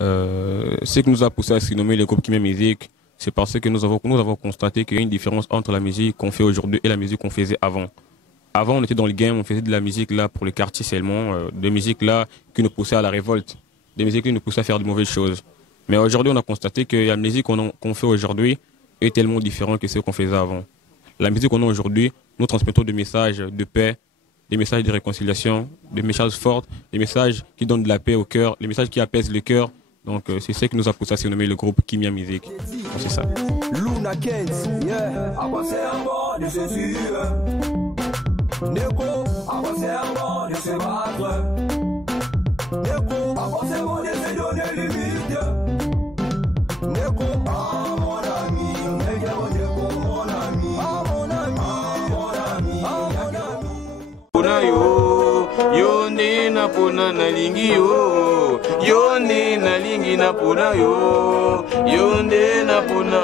Ce qui nous a poussé à se nommer le groupe Kimia Music, c'est parce que nous avons constaté qu'il y a une différence entre la musique qu'on fait aujourd'hui et la musique qu'on faisait avant. Avant, on était dans le game, on faisait de la musique là pour le quartier seulement, des musiques là qui nous poussaient à la révolte, des musiques qui nous poussaient à faire de mauvaises choses. Mais aujourd'hui, on a constaté que la musique qu'on fait aujourd'hui est tellement différente que ce qu'on faisait avant. La musique qu'on a aujourd'hui, nous transmettons des messages de paix, des messages de réconciliation, des messages forts, des messages qui donnent de la paix au cœur, des messages qui apaisent le cœur. Donc c'est ce qui nous a poussé à se nommer le groupe Kimia Music. C'est ça. Luna Kens, yeah. Avancer avant de se suivre. Neko, avancer avant de se battre. Neko, avancer avant de se donner limite. Neko, ah mon ami, Neko, mon ami, ah mon ami, ah mon ami, ah mon ami. Pona yo, yo nde na pona na lingi yo, yo nde na lingi na pona yo, yo nde na pona.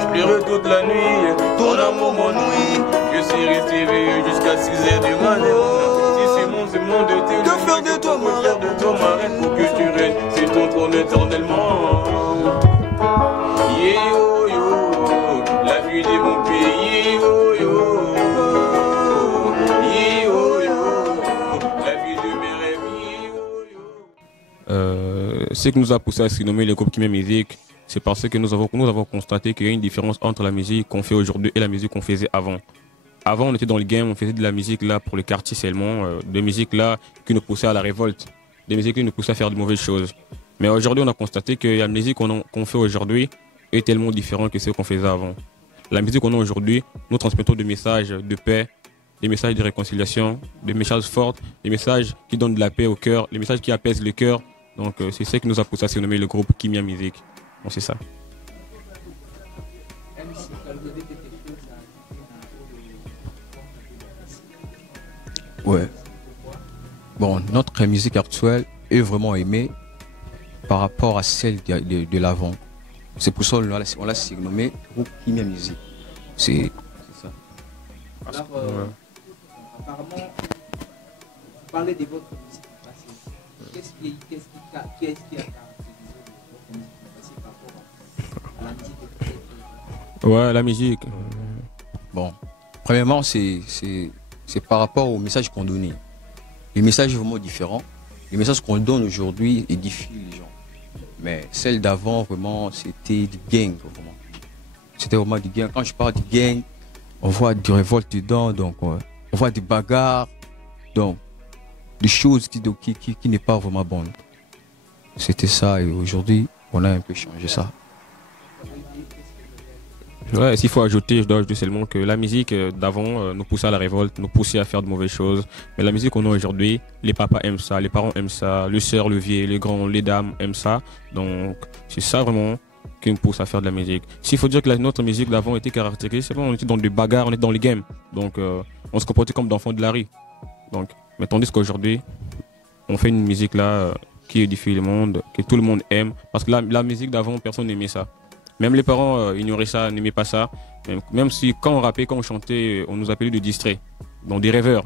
Je pleurais toute la nuit, ton amour m'ennuie. Je suis resté éveillé jusqu'à 6h du matin. Si c'est mon de tes de faire de toi ma reine, de toi ma reine pour que tu règnes sur ton trône éternellement. Yeah, yo, yo, la vie de mon pays, yo, yo. Yeah, yo, yo, la vie de mes rêves, yo, yo. Ce qui nous a poussé à se nommer le groupe Kimia Music, c'est parce que nous avons constaté qu'il y a une différence entre la musique qu'on fait aujourd'hui et la musique qu'on faisait avant. Avant, on était dans le game, on faisait de la musique là pour le quartier seulement, des musiques là qui nous poussaient à la révolte, des musiques qui nous poussaient à faire de mauvaises choses. Mais aujourd'hui, on a constaté que la musique qu'on fait aujourd'hui est tellement différente que ce qu'on faisait avant. La musique qu'on a aujourd'hui, nous transmettons des messages de paix, des messages de réconciliation, des messages forts, des messages qui donnent de la paix au cœur, des messages qui apaisent le cœur. Donc c'est ce qui nous a poussé à se nommer le groupe Kimia Music. Bon, c'est ça. Ouais. Bon, notre musique actuelle est vraiment aimée par rapport à celle de l'avant. C'est pour ça qu'on l'a surnommé groupe Kimia Music. C'est ça. Alors, apparemment, vous parlez de votre musique passée. Qu'est-ce qui a caractérisé votre musique passée par rapport à la musique de Ouais, la musique. Bon, premièrement, c'est par rapport au message qu'on donnait. Les messages sont vraiment différents. Les messages qu'on donne aujourd'hui édifient les gens. Mais celle d'avant, vraiment, c'était du gang. C'était vraiment du gang. Quand je parle du gang, on voit du révolte dedans, donc on voit des bagarres, donc des choses qui n'est pas vraiment bonnes. C'était ça, et aujourd'hui, on a un peu changé ça. Ouais, s'il faut ajouter, je dois ajouter seulement que la musique d'avant nous poussait à la révolte, nous poussait à faire de mauvaises choses. Mais la musique qu'on a aujourd'hui, les papas aiment ça, les parents aiment ça, les sœurs, le vieux, les grands, les dames aiment ça. Donc c'est ça vraiment qui nous pousse à faire de la musique. S'il faut dire que notre musique d'avant était caractérisée, c'est bon, on était dans des bagarres, on était dans les games. Donc on se comportait comme d'enfants de la rue. Donc, mais tandis qu'aujourd'hui, on fait une musique là qui édifie le monde, que tout le monde aime. Parce que la musique d'avant, personne n'aimait ça. Même les parents ignoraient ça, n'aimaient pas ça. Même si quand on rappait, quand on chantait, on nous appelait des distraits, donc des rêveurs.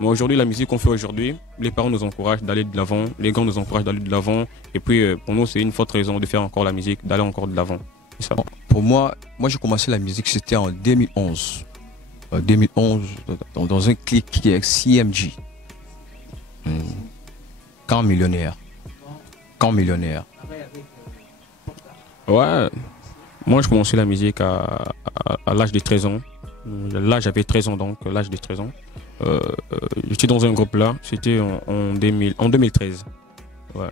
Mais aujourd'hui, la musique qu'on fait aujourd'hui, les parents nous encouragent d'aller de l'avant, les grands nous encouragent d'aller de l'avant. Et puis pour nous, c'est une forte raison de faire encore la musique, d'aller encore de l'avant. Pour moi, j'ai commencé la musique, c'était en 2011. 2011, dans un clip qui est CMG. Quand millionnaire. Quand millionnaire. Ouais. Moi, je commençais la musique à l'âge de 13 ans. Là, j'avais 13 ans, donc l'âge de 13 ans. J'étais dans un groupe là, c'était en 2013. Ouais.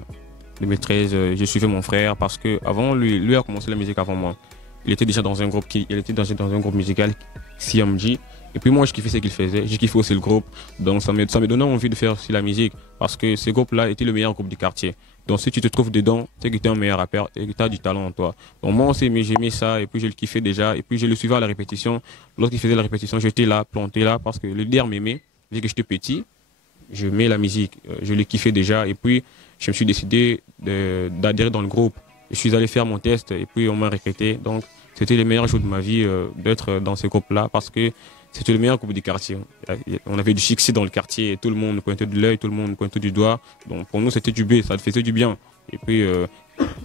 2013, j'ai suivi mon frère parce que avant lui a commencé la musique avant moi. Il était déjà dans un groupe dans un groupe musical, CMG. Et puis moi, je kiffais ce qu'il faisait, j'ai kiffé aussi le groupe. Donc ça me donnait envie de faire aussi la musique parce que ce groupe-là était le meilleur groupe du quartier. Donc si tu te trouves dedans, c'est que tu es un meilleur rappeur et que tu as du talent en toi. Donc moi aussi, j'aimais ça et puis je le kiffais déjà. Et puis je le suivais à la répétition. Lorsqu'il faisait la répétition, j'étais là, planté là parce que le leader m'aimait. Vu que j'étais petit, je mets la musique, je le kiffais déjà. Et puis je me suis décidé d'adhérer dans le groupe. Je suis allé faire mon test et puis on m'a recruté. Donc c'était les meilleurs jours de ma vie d'être dans ce groupe-là parce que c'était le meilleur groupe du quartier. On avait du succès dans le quartier, tout le monde nous pointait de l'œil, tout le monde nous pointait du doigt. Donc pour nous, c'était du B, ça faisait du bien. Et puis,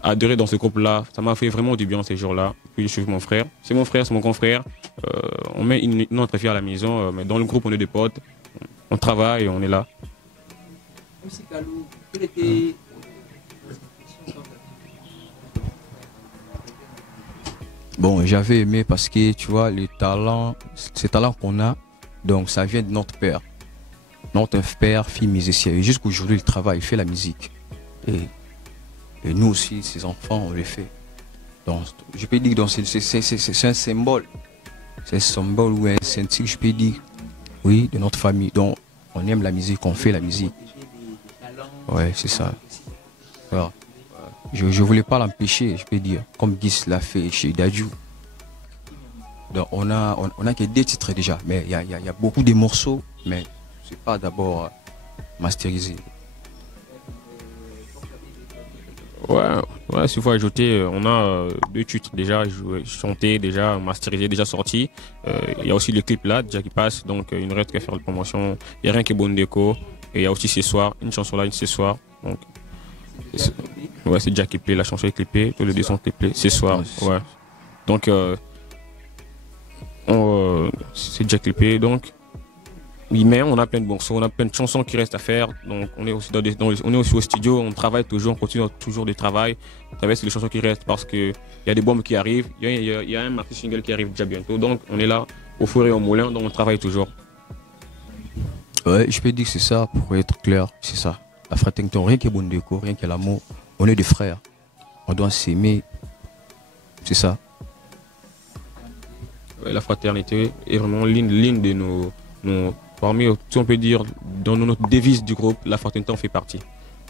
adhérer dans ce groupe-là, ça m'a fait vraiment du bien ces jours-là. Puis, je suis mon frère. C'est mon frère, c'est mon confrère. On met notre fille à la maison, mais dans le groupe, on est des potes. On travaille, on est là. MC Kalou, quel était Bon, j'avais aimé parce que tu vois, les talents, ces talents qu'on a, donc ça vient de notre père. Notre père, fille musicien. Et jusqu'aujourd'hui, il travaille, il fait la musique. Et nous aussi, ses enfants, on les fait. Donc, je peux dire que c'est un symbole. C'est un symbole ou un sentiment, je peux dire, oui, de notre famille. Donc, on aime la musique, on fait la musique. Ouais, c'est ça. Alors, je ne voulais pas l'empêcher, je peux dire, comme Gis l'a fait chez Dadju. Donc, on a que 2 titres déjà, mais il y a beaucoup de morceaux, mais c'est pas d'abord masterisé. Ouais, s'il faut ajouter, on a 2 titres déjà chantés, déjà masterisés, déjà sortis. Il y a aussi le clip là, déjà qui passe, donc il ne reste qu'à faire la promotion. Il n'y a rien qui est bon déco. Et il y a aussi Ce Soir, une chanson là, une Ce Soir. Donc, ouais, c'est déjà clippé, la chanson est clippée, tous les 2 sont clippés, Ce Soir. Ouais. Donc, c'est déjà clippé. Donc, oui, mais on a plein de morceaux, on a plein de chansons qui restent à faire. Donc, on est aussi on est aussi au studio, on travaille toujours, on continue toujours de travail. On travaille sur les chansons qui restent parce que il y a des bombes qui arrivent. Il y a un maxi single qui arrive déjà bientôt. Donc, on est là au four et au moulin, donc on travaille toujours. Ouais, je peux dire que c'est ça, pour être clair, c'est ça. La fraternité, rien qui est bon déco, rien qui est l'amour. On est des frères. On doit s'aimer. C'est ça. Ouais, la fraternité est vraiment l'une de nos parmi, si on peut dire, dans notre devise du groupe, la fraternité en fait partie.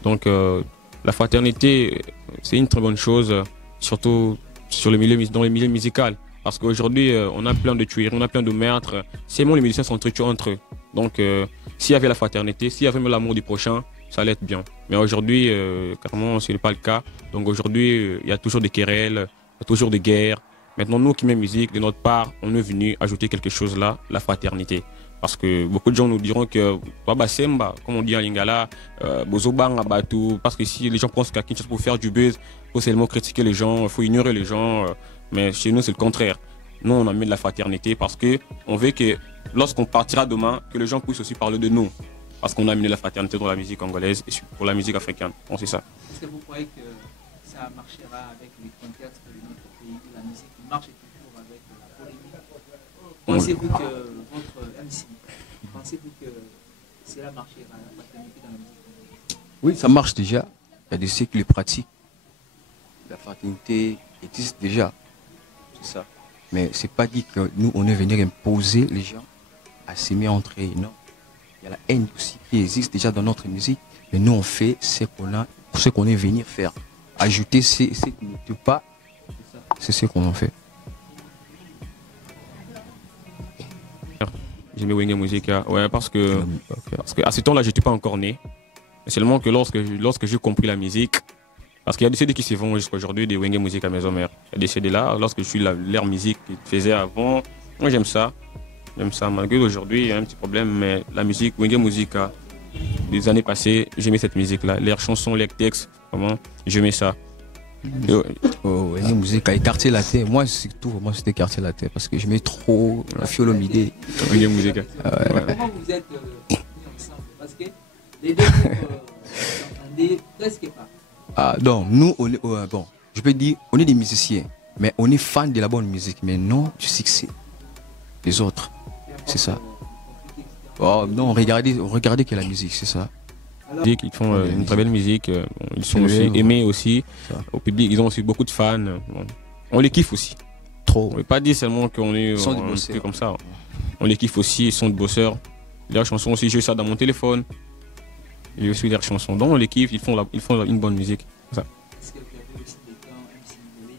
Donc, la fraternité, c'est une très bonne chose, surtout dans le milieu musical. Parce qu'aujourd'hui, on a plein de tueries, on a plein de meurtres. Seulement les musiciens s'entretuent entre eux. Donc, s'il y avait la fraternité, s'il y avait l'amour du prochain, ça allait être bien. Mais aujourd'hui, carrément, ce n'est pas le cas. Donc aujourd'hui, il y a toujours des querelles, il y a toujours des guerres. Maintenant, nous qui aimons la musique, de notre part, on est venu ajouter quelque chose là, la fraternité. Parce que beaucoup de gens nous diront que, comme on dit en lingala, parce que si les gens pensent qu'à Kinshasa pour faire du buzz, il faut seulement critiquer les gens, il faut ignorer les gens. Mais chez nous, c'est le contraire. Nous, on a mis de la fraternité parce qu'on veut que lorsqu'on partira demain, que les gens puissent aussi parler de nous. Parce qu'on a amené la fraternité dans la musique congolaise et pour la musique africaine. Bon, c'est ça. Est-ce que vous croyez que ça marchera avec les contextes de notre pays, la musique marche toujours avec la polémique? Pensez-vous que votre MC, pensez-vous que cela marchera, la fraternité dans la musique? Oui, ça marche déjà. Il y a des siècles qui le pratiquent. La fraternité existe déjà. C'est ça. Mais c'est pas dit que nous, on est venir imposer les gens à s'aimer entre eux. Non. Il y a la haine aussi qui existe déjà dans notre musique. Mais nous, on fait ce qu'on est venu faire. Ajouter ce qui ne tue pas, c'est ce qu'on en fait. J'aimais Wenge Musica, ouais, parce que à ce temps-là, je n'étais pas encore né. Mais seulement que lorsque j'ai compris la musique, parce qu'il y a des CD qui se font jusqu'à aujourd'hui, des Wenge Musica Maison Mère. Il y a des CD là, lorsque je suis l'ère musique qu'ils faisaient avant, moi j'aime ça. J'aime ça, malgré aujourd'hui, il y a un petit problème, mais la musique, Wenge Musica, des années passées, j'aimais cette musique-là. Les chansons, les textes, vraiment, j'aimais ça. Wenge Musica, écarter la tête. Moi, c'était écarter la tête parce que je mets trop la fiolomidée. Wenge Musica. Comment vous êtes mis ensemble? Parce que les deux s'entendez presque pas. Ah, donc, nous, on est, bon, je peux dire, on est des musiciens, mais on est fans de la bonne musique, mais non du succès. Les autres, c'est ça. Oh, non, regardez que la musique, c'est ça. Ils font une très belle musique, ils sont aussi aimés aussi. Au public, ils ont aussi beaucoup de fans. Bon. On les kiffe aussi. Trop. On ne veut pas dire seulement qu'on est un peu comme ça. On les kiffe aussi, ils sont de bosseurs. Leurs chansons aussi, j'ai ça dans mon téléphone. Je suis leurs chansons. Donc on les kiffe, ils font une bonne musique. Ça. Est-ce que vous avez aussi des temps, même si vous avez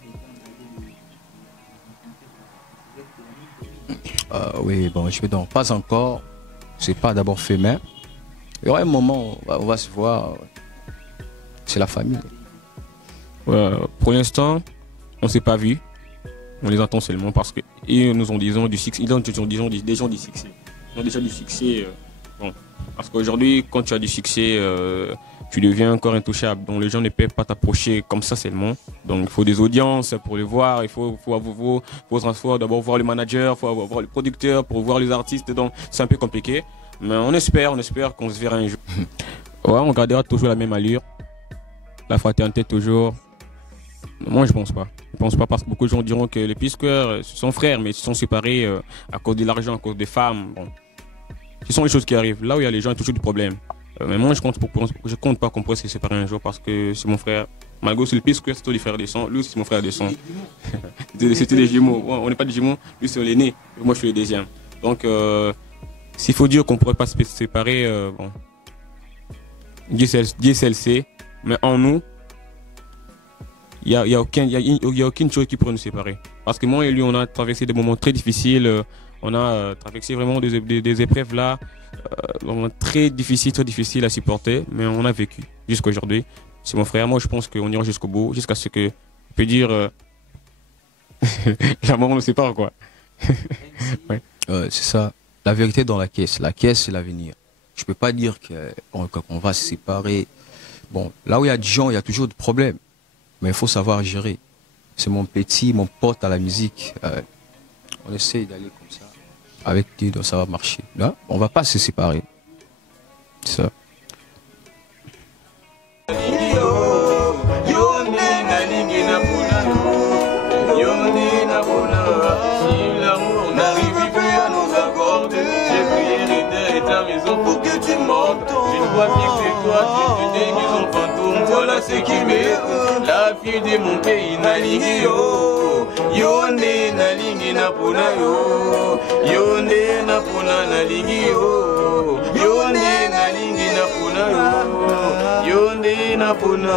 des temps oui, bon, je vais donc pas encore. C'est pas d'abord fait, mais il y aura un moment où on va se voir. C'est la famille. Pour l'instant, on ne s'est pas vu. On les entend seulement parce qu'ils nous ont disons du succès. Ils ont des gens du succès. Ils ont déjà du succès Bon, parce qu'aujourd'hui, quand tu as du succès, tu deviens encore intouchable. Donc les gens ne peuvent pas t'approcher comme ça seulement. Donc il faut des audiences pour les voir. Il faut d'abord voir le manager, il faut voir le producteur pour voir les artistes. Donc c'est un peu compliqué. Mais on espère qu'on se verra un jour. Ouais, on gardera toujours la même allure. La fraternité toujours. Moi je pense pas. Je pense pas parce que beaucoup de gens diront que les P-Square sont frères, mais ils se sont séparés à cause de l'argent, à cause des femmes. Bon. Ce sont les choses qui arrivent. Là où il y a les gens, il y a toujours des problèmes. Mais moi, je compte pas qu'on pourrait se séparer un jour parce que c'est mon frère. Malgré c'est le P-Square, c'est tous les frères de sang. Lui aussi, c'est mon frère de sang. C'était des jumeaux. Ouais, on n'est pas des jumeaux. Lui, c'est l'aîné. Moi, je suis le deuxième. Donc, s'il faut dire qu'on pourrait pas se séparer, bon. Dieu seul sait. Mais en nous, il y a aucune chose qui pourrait nous séparer. Parce que moi et lui, on a traversé des moments très difficiles. On a traversé vraiment des épreuves là, très difficiles à supporter, mais on a vécu jusqu'à aujourd'hui. C'est mon frère, moi je pense qu'on ira jusqu'au bout, jusqu'à ce que on peut dire la mort nous sépare quoi. Ouais. C'est ça, la vérité dans la caisse c'est l'avenir. Je peux pas dire qu'on va se séparer. Bon, là où il y a des gens, il y a toujours des problèmes, mais il faut savoir gérer. C'est mon pote à la musique. On essaye d'aller comme ça. Avec Dieu, donc ça va marcher. Là, on va pas se séparer. C'est ça. Si l'amour n'arrive plus à nous accorder, j'ai prié ta maison pour que tu montes. Je ne vois bien que c'est toi, tu es une déguisant fantôme. Voilà ce qui m'est la fille de mon pays, Nalingi yo. Yonde nalingi na pona yo. Yonde na pona nalingi yo. Yonde nalingi na pona yo. Yonde na pona.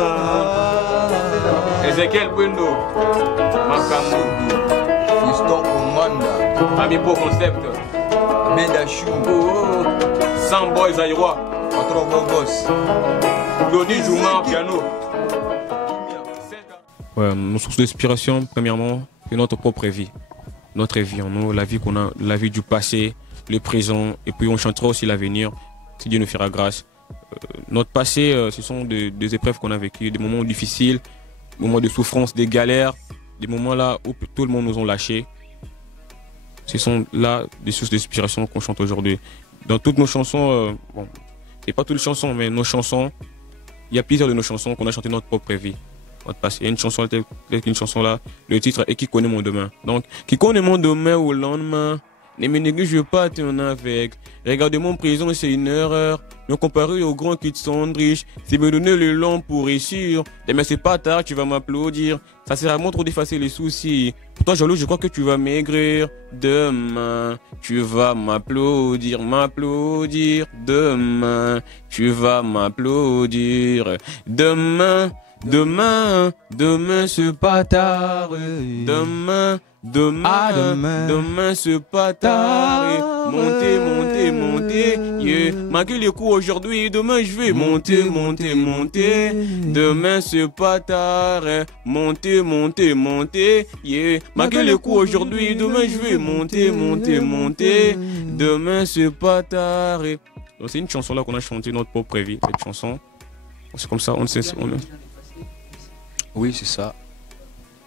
Ezekiel Bwendo Makamou Fiston Omanda Ami Beau Concept Bedachou Sam Boys Aïrois Patron Gogos Lodi Jouma piano. Ouais, nos sources d'inspiration, premièrement, c'est notre propre vie. Notre vie en nous, la vie qu'on a, la vie du passé, le présent, et puis on chantera aussi l'avenir, si Dieu nous fera grâce. Notre passé, ce sont des épreuves qu'on a vécues, des moments difficiles, des moments de souffrance, des galères, des moments là où tout le monde nous a lâchés. Ce sont là des sources d'inspiration qu'on chante aujourd'hui. Dans toutes nos chansons, bon, et pas toutes les chansons, mais nos chansons, il y a plusieurs de nos chansons qu'on a chanté notre propre vie. Notre passé. Il y a une chanson, une chanson là, le titre est Qui connaît mon demain. Donc, qui connaît mon demain au lendemain, ne me néglige pas ton avec. Regarde mon présent, c'est une erreur. Me comparer aux grands qui te sont riches, c'est me donner le long pour réussir. Demain c'est pas tard, tu vas m'applaudir. Ça sert à moi trop d'effacer les soucis. Pour toi jaloux, je crois que tu vas maigrir. Demain, tu vas m'applaudir, m'applaudir. Demain, tu vas m'applaudir. Demain, demain, demain c'est pas tard. Demain, demain c'est pas tard. Monter, monter, monter. Yeah. Malgré les coups aujourd'hui, demain je vais monter, monter, monter. Demain c'est pas tard. Monter, monter, monter. Yeah. Malgré les coups aujourd'hui, demain je vais monter, monter, monter. Demain c'est pas tard. Donc c'est une chanson là qu'on a chanté notre propre vie, cette chanson. C'est comme ça, on sait. Oui, c'est ça.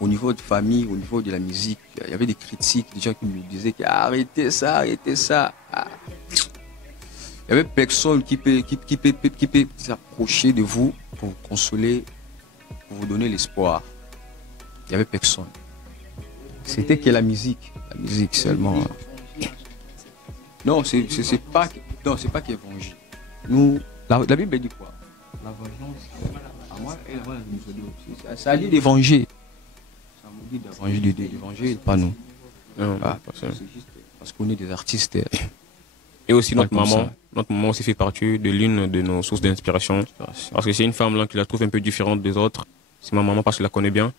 Au niveau de famille, au niveau de la musique, il y avait des critiques, des gens qui me disaient que arrêtez ça, arrêtez ça. Ah. Il y avait personne qui peut s'approcher de vous pour vous consoler, pour vous donner l'espoir. Il n'y avait personne. C'était que la musique seulement. Non, c'est pas qu'évangile. Nous, la Bible dit quoi? La vengeance, ça dit d'évangile. Ça nous dit d'évangile, pas nous. Non, c'est juste parce qu'on est des artistes. Et aussi notre maman aussi fait partie de l'une de nos sources d'inspiration. Parce que c'est une femme là qui la trouve un peu différente des autres. C'est ma maman parce que je la connais bien.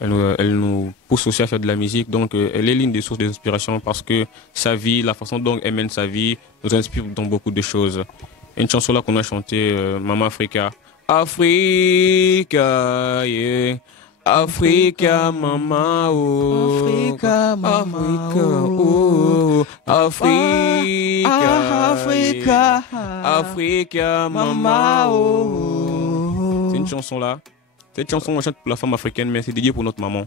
Elle nous pousse aussi à faire de la musique. Donc elle est l'une des sources d'inspiration parce que sa vie, la façon dont elle mène sa vie, nous inspire dans beaucoup de choses. Une chanson là qu'on a chantée, Maman Africa. Africa, yeah. Africa, mama, oh. Africa, mama, oh. Africa, Africa, Africa, mama, oh. C'est une chanson là. Cette chanson, on chante pour la femme africaine, mais c'est dédié pour notre maman.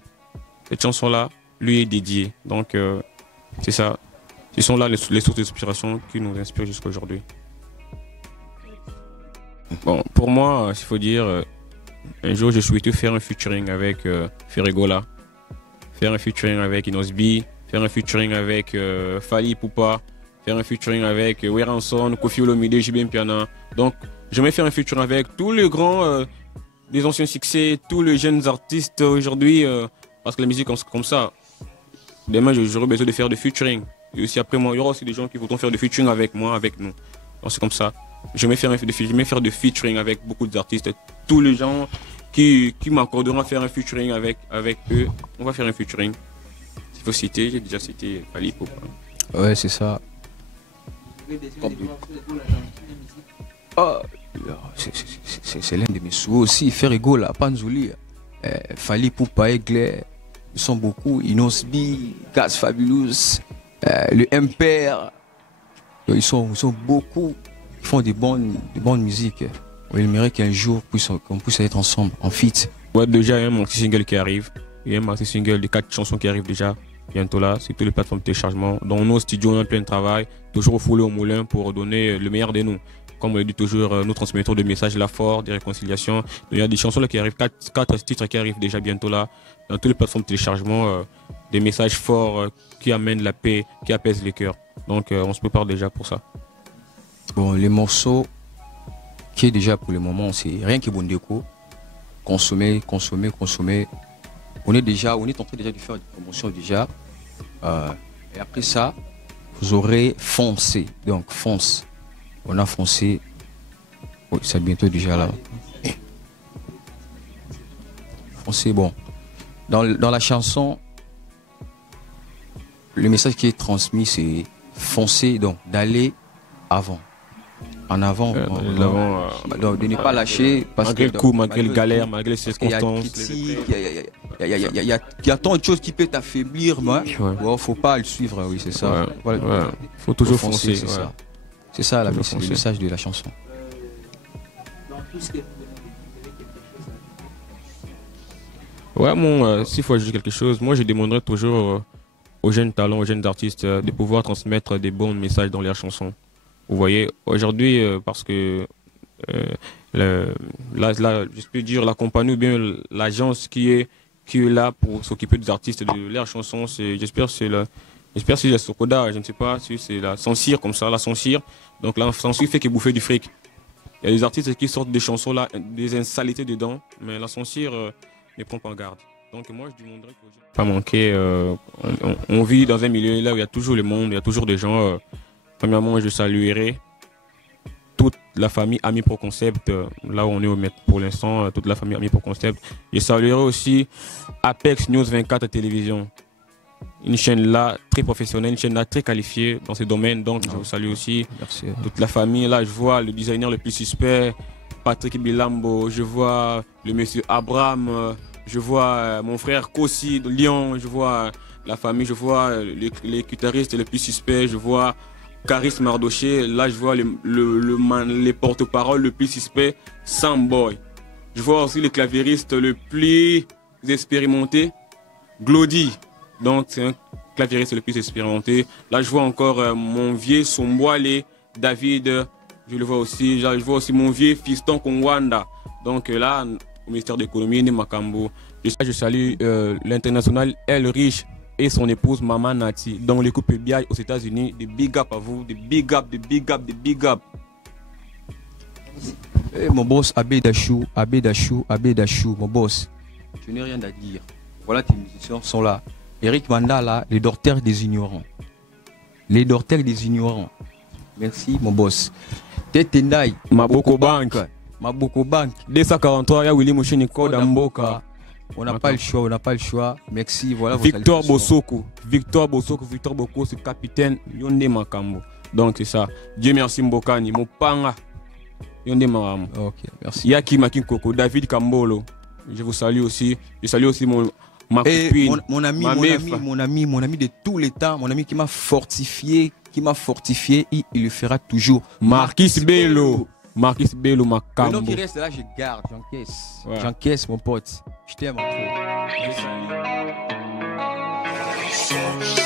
Cette chanson-là, lui est dédiée. Donc, c'est ça. Ce sont là les sources d'inspiration qui nous inspirent jusqu'à aujourd'hui. Bon, pour moi, il faut dire, un jour, je souhaitais faire un featuring avec Ferregola, faire un featuring avec Inosbi, faire un featuring avec Fally Ipupa, faire un featuring avec Weranson, Kofi Olomide, JB Mpiana. Donc, j'aimerais faire un featuring avec tous les grands des anciens succès, tous les jeunes artistes aujourd'hui, parce que la musique comme ça, demain j'aurai besoin de faire des featuring. Et aussi après moi, il y aura aussi des gens qui voudront faire des featuring avec moi, avec nous. Donc c'est comme ça. Je vais faire des featuring avec beaucoup d'artistes. Tous les gens qui m'accorderont à faire un featuring avec eux, on va faire un featuring. Il faut citer, j'ai déjà cité Fally Ipupa. Ouais, c'est ça. C'est l'un de mes souhaits aussi. Ferregola, Panzouli, Fally Ipupa, Aigle, ils sont beaucoup. Inosbi, Gaz Fabulous, le MPR, ils sont beaucoup. Ils font des bonnes musiques. On aimerait qu'un jour qu'on puisse être ensemble, en feat. Ouais, déjà, il y a un maxi single qui arrive. Il y a un maxi single de 4 chansons qui arrivent déjà bientôt là. C'est toutes les plateformes de téléchargement. Dans nos studios, on est en plein travail. Toujours au foulé au moulin pour donner le meilleur de nous. Comme on le dit toujours, nous transmettons des messages là forts, des réconciliations. Il y a des chansons là qui arrivent, 4 titres qui arrivent déjà bientôt là. Dans toutes les plateformes de téléchargement, des messages forts qui amènent la paix, qui apaisent les cœurs. Donc on se prépare déjà pour ça. Bon, les morceaux qui est déjà pour le moment, c'est rien que bon déco. Consommer. On est en train déjà de faire des promotions déjà. Et après ça, vous aurez foncé. Donc fonce. On a foncé. Oui, c'est bientôt déjà là. Foncé, bon. Dans la chanson, le message qui est transmis, c'est foncer, donc d'aller avant. En avant, de ne pas lâcher. Malgré le coup, malgré le galère, malgré les circonstances. Il y a tant de choses qui peuvent t'affaiblir. Il ne faut pas le suivre, oui, c'est ça. Il faut toujours foncer. C'est ça le message de la chanson. Dans tout ce que Ouais, s'il faut ajouter quelque chose, moi je demanderais toujours aux jeunes talents, aux jeunes artistes de pouvoir transmettre des bons messages dans leurs chansons. Vous voyez, aujourd'hui, parce que je peux dire la compagnie ou bien l'agence qui est là pour s'occuper des artistes de leurs chansons, j'espère que c'est la Sokoda, je ne sais pas si c'est la Censire comme ça, la Censire. Donc la Censire fait que bouffer du fric. Il y a des artistes qui sortent des chansons là, des insalités dedans, mais la Censire ne prend pas en garde. Donc moi je demanderais que les gens pas manquer. On vit dans un milieu là où il y a toujours le monde, il y a toujours des gens. Premièrement, je saluerai toute la famille Amis Pro Concept, là où on est pour l'instant, toute la famille Amis Pro Concept. Je saluerai aussi Apex News 24 Télévision, une chaîne là très professionnelle, une chaîne là très qualifiée dans ce domaine. Donc je vous salue aussi. Merci. Toute la famille. Là, je vois le designer le plus suspect, Patrick Bilambo, je vois le monsieur Abraham, je vois mon frère Kossi de Lyon, je vois la famille, je vois les guitaristes les plus suspects, je vois Caris Mardoché, là je vois les porte-parole le plus suspect, Samboy. Je vois aussi le claviériste le plus expérimenté, Glody. Donc c'est un claviériste le plus expérimenté. Là je vois encore mon vieux Somboile, David, je le vois aussi. Je vois aussi mon vieux fiston Kongwanda. Donc là, au ministère de l'économie, Makambo. Je salue l'international El Rich et son épouse Maman Nati dans le couple BI aux États-Unis. Des big up à vous, des big up. Hey, mon boss Abé Dachou, mon boss. Je n'ai rien à dire. Voilà, tes musiciens sont là. Eric Mandala, les dorteurs des ignorants. Merci, mon boss. Tetendai, Maboko Bank. 243, il y a Willy Mouchini Code Mboka. On n'a pas le choix. Merci. Voilà Victor Bosoko, c'est capitaine Yonde Makambo. Donc c'est ça. Dieu merci Mbokani, Mopanga Yonde Makambo. Ok, merci. Yaki Makin Koko, David Kambolo. Je vous salue aussi. Je salue aussi ma Et copine. mon ami de tous les temps, mon ami qui m'a fortifié, il le fera toujours. Marquis Bello. Marquis Bello, ma Maintenant cambo. qu'il reste là, je garde, j'encaisse. Ouais. J'encaisse, mon pote. Je t'aime encore. Je salue.